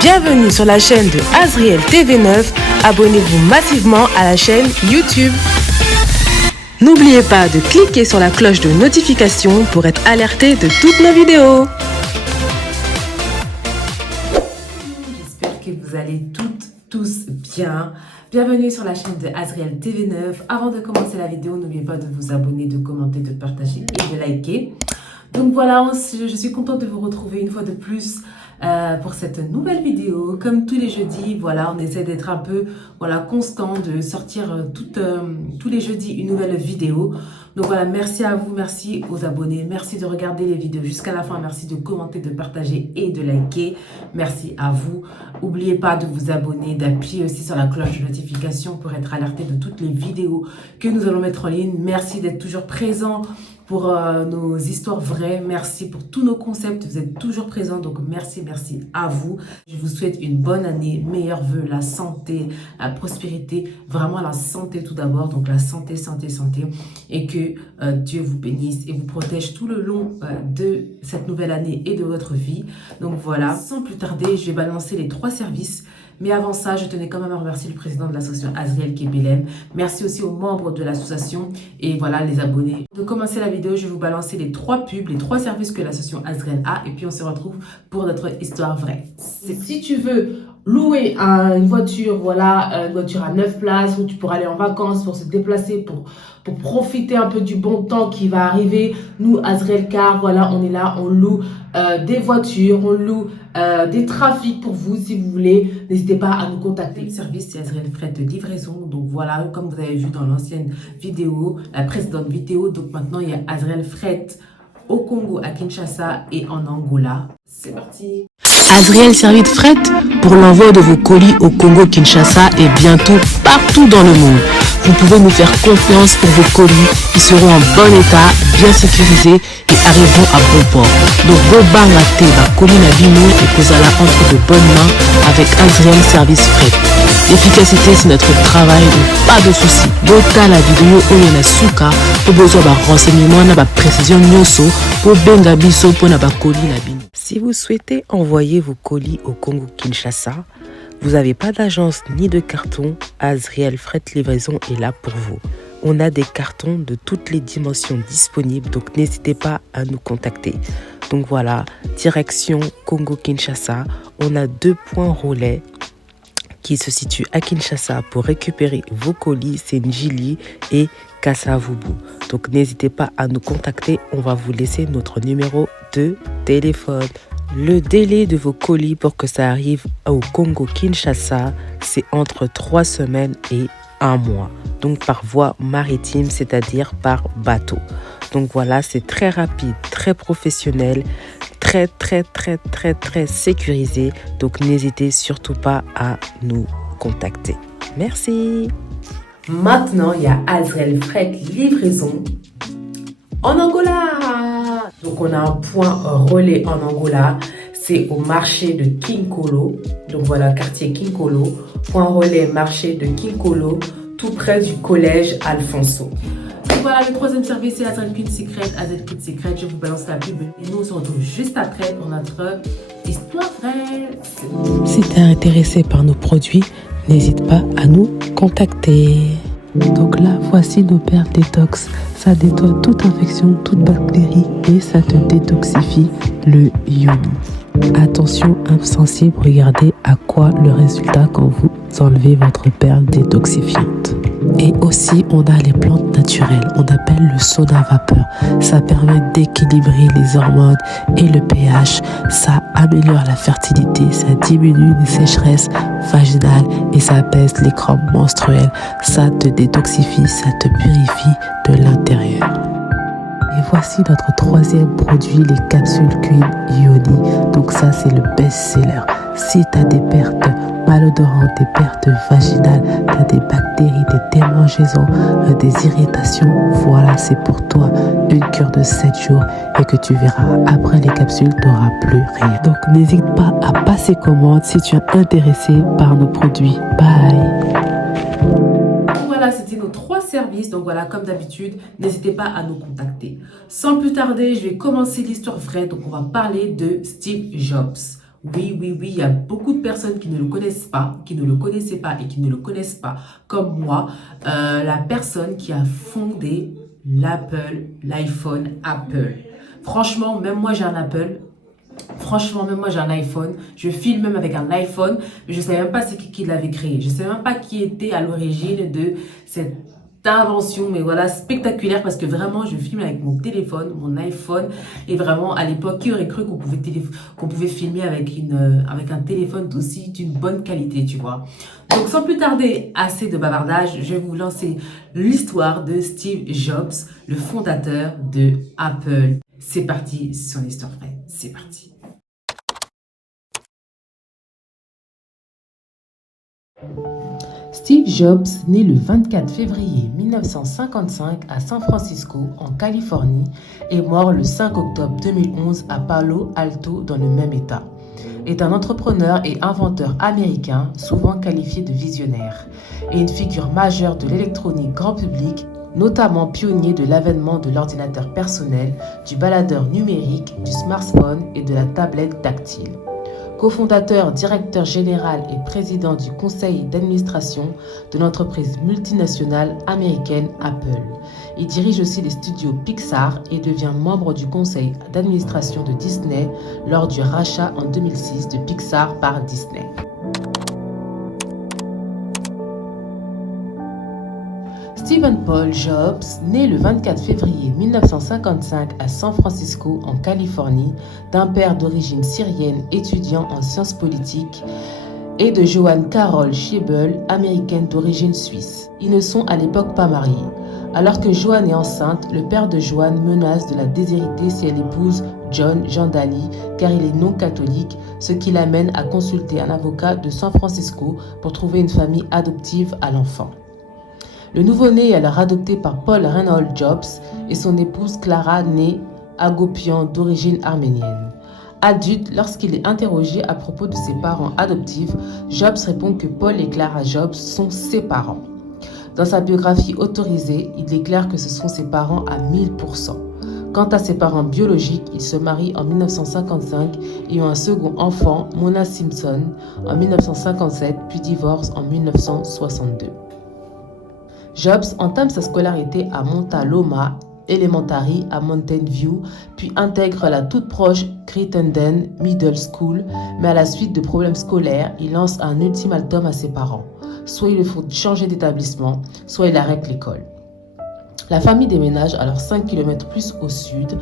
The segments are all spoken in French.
Bienvenue sur la chaîne de Azriel TV9. Abonnez-vous massivement à la chaîne YouTube. N'oubliez pas de cliquer sur la cloche de notification pour être alerté de toutes nos vidéos. J'espère que vous allez tous bien. Bienvenue sur la chaîne de Azriel TV9. Avant de commencer la vidéo, n'oubliez pas de vous abonner, de commenter, de partager et de liker. Donc voilà, je suis contente de vous retrouver une fois de plus pour cette nouvelle vidéo. Comme tous les jeudis, voilà, on essaie d'être un peu constant, de sortir tous les jeudis une nouvelle vidéo. Donc voilà, merci à vous, merci aux abonnés, merci de regarder les vidéos jusqu'à la fin, merci de commenter, de partager et de liker. Merci à vous. N'oubliez pas de vous abonner, d'appuyer aussi sur la cloche de notification pour être alerté de toutes les vidéos que nous allons mettre en ligne. Merci d'être toujours présent pour nos histoires vraies. Merci pour tous nos concepts. Vous êtes toujours présents. Donc, merci à vous. Je vous souhaite une bonne année. Meilleurs vœux, la santé, la prospérité. Vraiment la santé tout d'abord. Donc, la santé. Et que Dieu vous bénisse et vous protège tout le long de cette nouvelle année et de votre vie. Donc, voilà. Sans plus tarder, je vais balancer les 3 services. Mais avant ça, je tenais quand même à remercier le président de l'association Azriel Kebelem. Merci aussi aux membres de l'association et voilà les abonnés. De commencer la vidéo, je vais vous balancer les 3 pubs, les 3 services que l'association Azriel a et puis on se retrouve pour notre histoire vraie. Si tu veux louer une voiture, une voiture à 9 places où tu pourras aller en vacances pour se déplacer, pour profiter un peu du bon temps qui va arriver. Nous, Azriel Car, voilà, on est là, on loue des voitures, on loue des trafics pour vous si vous voulez. N'hésitez pas à nous contacter. Le service, c'est Azriel Fret de livraison. Donc voilà, comme vous avez vu dans l'ancienne vidéo, la précédente vidéo, donc maintenant il y a Azriel Fret au Congo, à Kinshasa et en Angola. C'est parti. Azriel Service de Fret pour l'envoi de vos colis au Congo, Kinshasa et bientôt partout dans le monde. Vous pouvez nous faire confiance pour vos colis qui seront en bon état, bien sécurisés et arriveront à bon port. Donc, Bobanga Teba, colis Nabino et Kozala entre de bonnes mains avec Azriel Service Fret. L'efficacité, c'est notre travail, donc pas de soucis. Bota la vidéo Oyena Suka pour besoin de renseignements, de précision nyoso pour benga biso pour na colis Nabino. Si vous souhaitez envoyer vos colis au Congo Kinshasa, vous n'avez pas d'agence ni de carton, Azriel Fret Livraison est là pour vous. On a des cartons de toutes les dimensions disponibles, donc n'hésitez pas à nous contacter. Donc voilà, direction Congo Kinshasa, on a 2 points relais qui se situent à Kinshasa pour récupérer vos colis, c'est Njili et Kasavubu. Donc n'hésitez pas à nous contacter, on va vous laisser notre numéro de téléphone. Le délai de vos colis pour que ça arrive au Congo Kinshasa, c'est entre 3 semaines et 1 mois. Donc par voie maritime, c'est-à-dire par bateau. Donc voilà, c'est très rapide, très professionnel, très sécurisé. Donc n'hésitez surtout pas à nous contacter. Merci. Maintenant, il y a Azriel Fret Livraison en Angola. Donc on a un point relais en Angola, c'est au marché de Kinkolo. Donc voilà, quartier Kinkolo, point relais marché de Kinkolo, tout près du collège Alfonso. Donc voilà, le 3e service, c'est Azriel Kid Secret. Azriel Kid Secret, je vous balance la pub et nous on se retrouve juste après pour notre histoire vraie. Si tu es intéressé par nos produits, n'hésite pas à nous contacter. Donc là, voici nos perles détox. Ça nettoie toute infection, toute bactérie et ça te détoxifie le ioni. Attention, insensible, regardez à quoi le résultat quand vous enlevez votre perle détoxifiante. Et aussi, on a les plantes naturelles. On appelle le soda vapeur. Ça permet d'équilibrer les hormones et le pH. Ça améliore la fertilité. Ça diminue les sécheresses vaginales et ça apaise les crampes menstruelles. Ça te détoxifie, ça te purifie de l'intérieur. Et voici notre 3e produit, les capsules Queen Ioni. Donc ça, c'est le best-seller. Si tu as des pertes malodorantes, des pertes vaginales, tu as des bactéries, des démangeaisons, des irritations, voilà, c'est pour toi une cure de 7 jours et que tu verras, après les capsules, tu n'auras plus rien. Donc n'hésite pas à passer commande si tu es intéressé par nos produits. Bye. Voilà, c'était nos 3 services service. Donc voilà, comme d'habitude, n'hésitez pas à nous contacter. Sans plus tarder, je vais commencer l'histoire vraie. Donc on va parler de Steve Jobs. Oui, il y a beaucoup de personnes qui ne le connaissent pas, qui ne le connaissaient pas et qui ne le connaissent pas, comme moi, la personne qui a fondé l'iPhone Apple. Franchement, même moi j'ai un Apple. Franchement, même moi j'ai un iPhone. Je filme même avec un iPhone, mais je ne savais même pas c'est qui l'avait créé. Je ne savais même pas qui était à l'origine de cette invention, mais voilà, spectaculaire parce que vraiment je filme avec mon téléphone, mon iPhone, et vraiment à l'époque, qui aurait cru qu'on pouvait filmer avec un téléphone aussi d'une bonne qualité, tu vois. Donc sans plus tarder, assez de bavardage, je vais vous lancer l'histoire de Steve Jobs, le fondateur de Apple. C'est parti sur l'histoire vraie, c'est parti. Steve Jobs naît le 24 février 1955 à San Francisco, en Californie, et mort le 5 octobre 2011 à Palo Alto, dans le même État. Est un entrepreneur et inventeur américain, souvent qualifié de visionnaire, et une figure majeure de l'électronique grand public, notamment pionnier de l'avènement de l'ordinateur personnel, du baladeur numérique, du smartphone et de la tablette tactile. Cofondateur, directeur général et président du conseil d'administration de l'entreprise multinationale américaine Apple. Il dirige aussi les studios Pixar et devient membre du conseil d'administration de Disney lors du rachat en 2006 de Pixar par Disney. Stephen Paul Jobs naît le 24 février 1955 à San Francisco, en Californie, d'un père d'origine syrienne étudiant en sciences politiques et de Johann Carol Schiebel, américaine d'origine suisse. Ils ne sont à l'époque pas mariés. Alors que Johann est enceinte, le père de Johann menace de la déshériter si elle épouse John Daly, car il est non catholique, ce qui l'amène à consulter un avocat de San Francisco pour trouver une famille adoptive à l'enfant. Le nouveau-né est alors adopté par Paul Reinhold Jobs et son épouse Clara, née Agopian d'origine arménienne. Adulte, lorsqu'il est interrogé à propos de ses parents adoptifs, Jobs répond que Paul et Clara Jobs sont ses parents. Dans sa biographie autorisée, il déclare que ce sont ses parents à 1000%. Quant à ses parents biologiques, ils se marient en 1955 et ont un second enfant, Mona Simpson, en 1957, puis divorcent en 1962. Jobs entame sa scolarité à Monta Loma Elementary à Mountain View, puis intègre la toute proche Crittenden Middle School, mais à la suite de problèmes scolaires, il lance un ultimatum à ses parents. Soit il le faut changer d'établissement, soit il arrête l'école. La famille déménage alors 5 km plus au sud,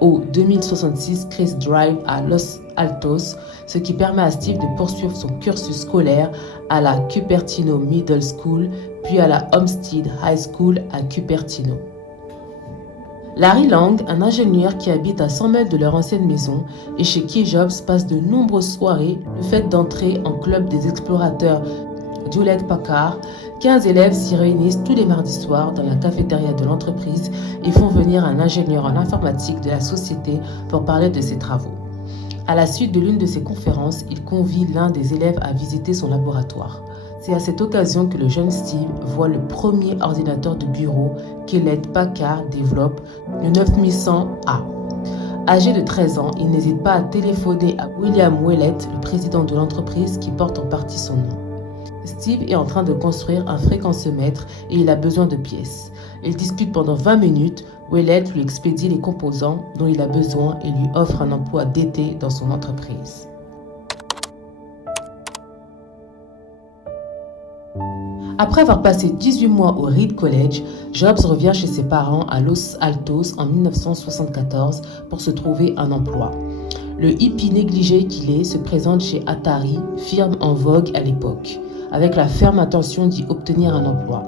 au 2066 Chris Drive à Los Altos, ce qui permet à Steve de poursuivre son cursus scolaire à la Cupertino Middle School, puis à la Homestead High School à Cupertino. Larry Lang, un ingénieur qui habite à 100 mètres de leur ancienne maison et chez qui Jobs passe de nombreuses soirées, le fait d'entrer en club des explorateurs d'Hewlett Packard, 15 élèves s'y réunissent tous les mardis soirs dans la cafétéria de l'entreprise et font venir un ingénieur en informatique de la société pour parler de ses travaux. À la suite de l'une de ces conférences, il convie l'un des élèves à visiter son laboratoire. C'est à cette occasion que le jeune Steve voit le premier ordinateur de bureau qu'Hewlett Packard développe, le 9100A. Âgé de 13 ans, il n'hésite pas à téléphoner à William Hewlett, le président de l'entreprise qui porte en partie son nom. Steve est en train de construire un fréquencemètre et il a besoin de pièces. Ils discutent pendant 20 minutes. Hewlett lui expédie les composants dont il a besoin et lui offre un emploi d'été dans son entreprise. Après avoir passé 18 mois au Reed College, Jobs revient chez ses parents à Los Altos en 1974 pour se trouver un emploi. Le hippie négligé qu'il est se présente chez Atari, firme en vogue à l'époque, avec la ferme intention d'y obtenir un emploi.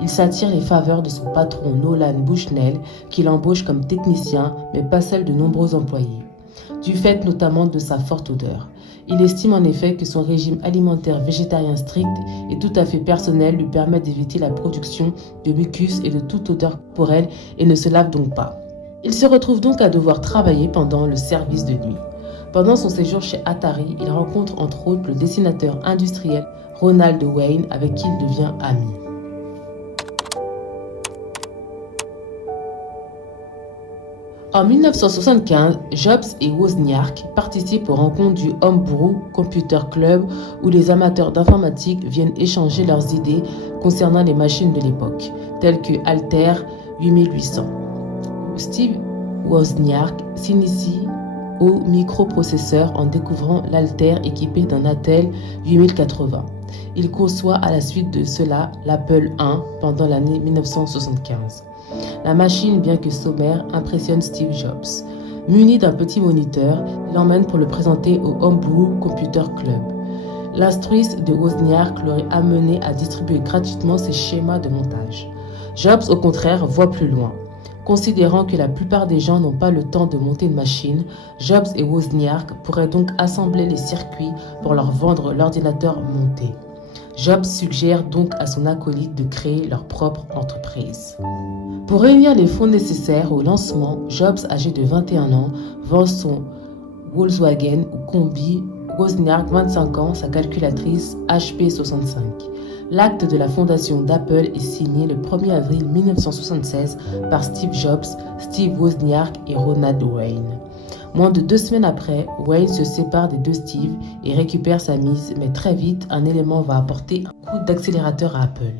Il s'attire les faveurs de son patron Nolan Bushnell, qui l'embauche comme technicien, mais pas celle de nombreux employés, du fait notamment de sa forte odeur. Il estime en effet que son régime alimentaire végétarien strict et tout à fait personnel lui permet d'éviter la production de mucus et de toute odeur corporelle et ne se lave donc pas. Il se retrouve donc à devoir travailler pendant le service de nuit. Pendant son séjour chez Atari, il rencontre entre autres le dessinateur industriel Ronald Wayne avec qui il devient ami. En 1975, Jobs et Wozniak participent aux rencontres du Homebrew Computer Club où les amateurs d'informatique viennent échanger leurs idées concernant les machines de l'époque, telles que Altair 8800. Steve Wozniak s'initie au microprocesseur en découvrant l'Altair équipé d'un Attel 8080. Il conçoit à la suite de cela l'Apple I pendant l'année 1975. La machine, bien que sommaire, impressionne Steve Jobs. Muni d'un petit moniteur, il l'emmène pour le présenter au Homebrew Computer Club. L'instructrice de Wozniak l'aurait amené à distribuer gratuitement ses schémas de montage. Jobs, au contraire, voit plus loin. Considérant que la plupart des gens n'ont pas le temps de monter une machine, Jobs et Wozniak pourraient donc assembler les circuits pour leur vendre l'ordinateur monté. Jobs suggère donc à son acolyte de créer leur propre entreprise. Pour réunir les fonds nécessaires au lancement, Jobs, âgé de 21 ans, vend son Volkswagen ou Combi, Wozniak, 25 ans, sa calculatrice HP 65. L'acte de la fondation d'Apple est signé le 1er avril 1976 par Steve Jobs, Steve Wozniak et Ronald Wayne. Moins de 2 semaines après, Wayne se sépare des deux Steve et récupère sa mise, mais très vite, un élément va apporter un coup d'accélérateur à Apple.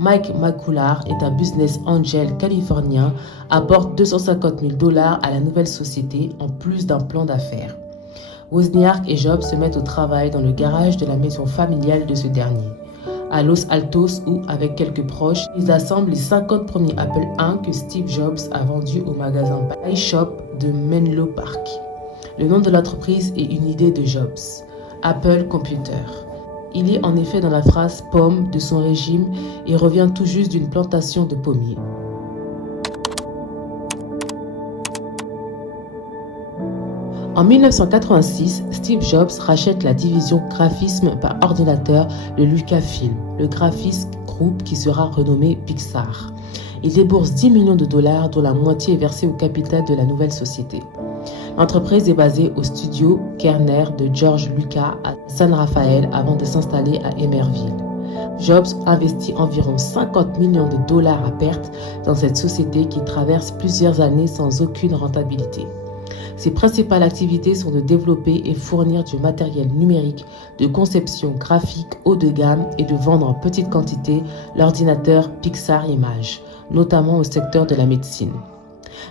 Mike McCullar est un business angel californien, apporte $250 000 à la nouvelle société en plus d'un plan d'affaires. Wozniak et Jobs se mettent au travail dans le garage de la maison familiale de ce dernier, à Los Altos où, avec quelques proches, ils assemblent les 50 premiers Apple I que Steve Jobs a vendus au magasin iShop de Menlo Park. Le nom de l'entreprise est une idée de Jobs, Apple Computer. Il est en effet dans la phrase pomme de son régime et revient tout juste d'une plantation de pommiers. En 1986, Steve Jobs rachète la division graphisme par ordinateur de Lucasfilm, le Graphics Group qui sera renommé Pixar. Il débourse $10 millions dont la moitié est versée au capital de la nouvelle société. L'entreprise est basée au studio Kerner de George Lucas à San Rafael avant de s'installer à Emerville. Jobs investit environ $50 millions à perte dans cette société qui traverse plusieurs années sans aucune rentabilité. Ses principales activités sont de développer et fournir du matériel numérique de conception graphique haut de gamme et de vendre en petite quantité l'ordinateur Pixar Image, notamment au secteur de la médecine.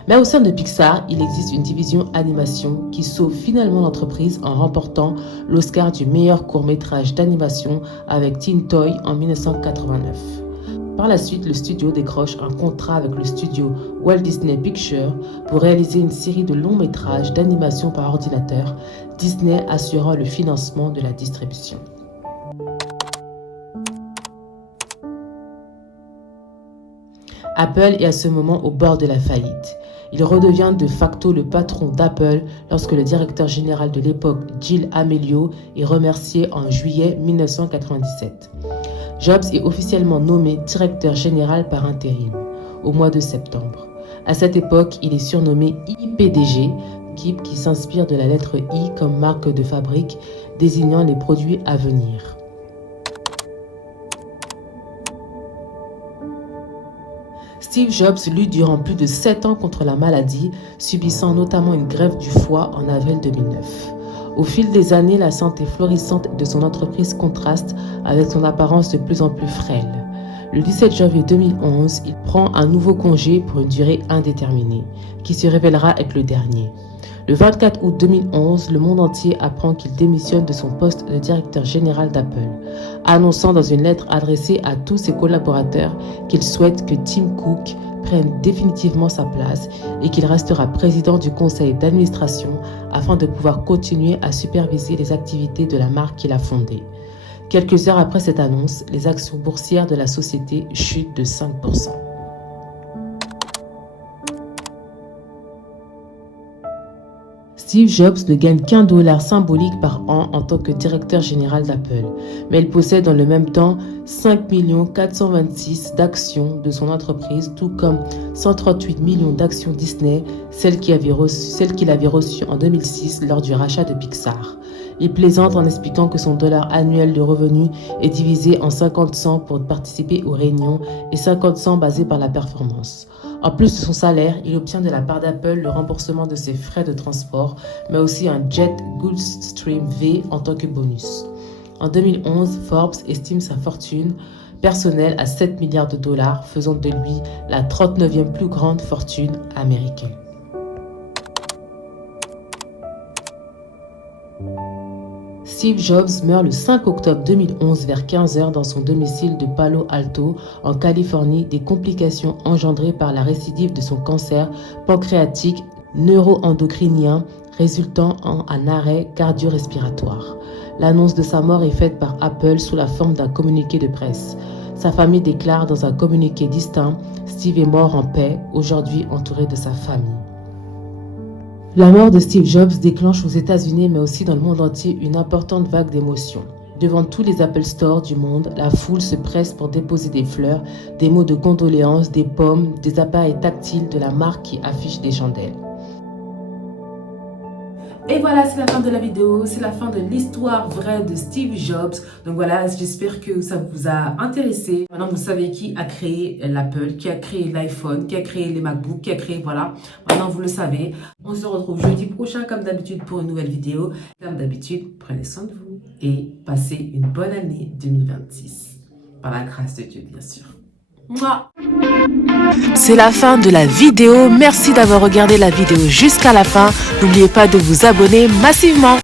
Mais au sein de Pixar, il existe une division animation qui sauve finalement l'entreprise en remportant l'Oscar du meilleur court-métrage d'animation avec Teen Toy en 1989. Par la suite, le studio décroche un contrat avec le studio Walt Disney Pictures pour réaliser une série de longs métrages d'animation par ordinateur, Disney assurant le financement de la distribution. Apple est à ce moment au bord de la faillite. Il redevient de facto le patron d'Apple lorsque le directeur général de l'époque, Gil Amelio, est remercié en juillet 1997. Jobs est officiellement nommé directeur général par intérim au mois de septembre. À cette époque, il est surnommé IPDG, équipe qui s'inspire de la lettre I comme marque de fabrique désignant les produits à venir. Steve Jobs lutte durant plus de 7 ans contre la maladie, subissant notamment une greffe du foie en avril 2009. Au fil des années, la santé florissante de son entreprise contraste avec son apparence de plus en plus frêle. Le 17 janvier 2011, il prend un nouveau congé pour une durée indéterminée, qui se révélera être le dernier. Le 24 août 2011, le monde entier apprend qu'il démissionne de son poste de directeur général d'Apple, annonçant dans une lettre adressée à tous ses collaborateurs qu'il souhaite que Tim Cook prenne définitivement sa place et qu'il restera président du conseil d'administration afin de pouvoir continuer à superviser les activités de la marque qu'il a fondée. Quelques heures après cette annonce, les actions boursières de la société chutent de 5%. Steve Jobs ne gagne qu'un dollar symbolique par an en tant que directeur général d'Apple, mais il possède dans le même temps 5 426 d'actions de son entreprise, tout comme 138 millions d'actions Disney, celles qu'il avait reçues en 2006 lors du rachat de Pixar. Il plaisante en expliquant que son dollar annuel de revenu est divisé en 50 cents pour participer aux réunions et 50 cents basés par la performance. En plus de son salaire, il obtient de la part d'Apple le remboursement de ses frais de transport, mais aussi un Jet Gulfstream V en tant que bonus. En 2011, Forbes estime sa fortune personnelle à 7 milliards de dollars, faisant de lui la 39e plus grande fortune américaine. Steve Jobs meurt le 5 octobre 2011 vers 15h dans son domicile de Palo Alto, en Californie, des complications engendrées par la récidive de son cancer pancréatique neuro-endocrinien résultant en un arrêt cardio-respiratoire. L'annonce de sa mort est faite par Apple sous la forme d'un communiqué de presse. Sa famille déclare dans un communiqué distinct « Steve est mort en paix, aujourd'hui entouré de sa famille ». La mort de Steve Jobs déclenche aux États-Unis mais aussi dans le monde entier une importante vague d'émotions. Devant tous les Apple Store du monde, la foule se presse pour déposer des fleurs, des mots de condoléances, des pommes, des appareils tactiles de la marque qui affiche des chandelles. Et voilà, c'est la fin de la vidéo, c'est la fin de l'histoire vraie de Steve Jobs. Donc voilà, j'espère que ça vous a intéressé. Maintenant, vous savez qui a créé l'Apple, qui a créé l'iPhone, qui a créé les MacBooks, qui a créé, voilà. Maintenant, vous le savez. On se retrouve jeudi prochain, comme d'habitude, pour une nouvelle vidéo. Comme d'habitude, prenez soin de vous et passez une bonne année 2026. Par la grâce de Dieu, bien sûr. Moi. C'est la fin de la vidéo. Merci d'avoir regardé la vidéo jusqu'à la fin. N'oubliez pas de vous abonner massivement.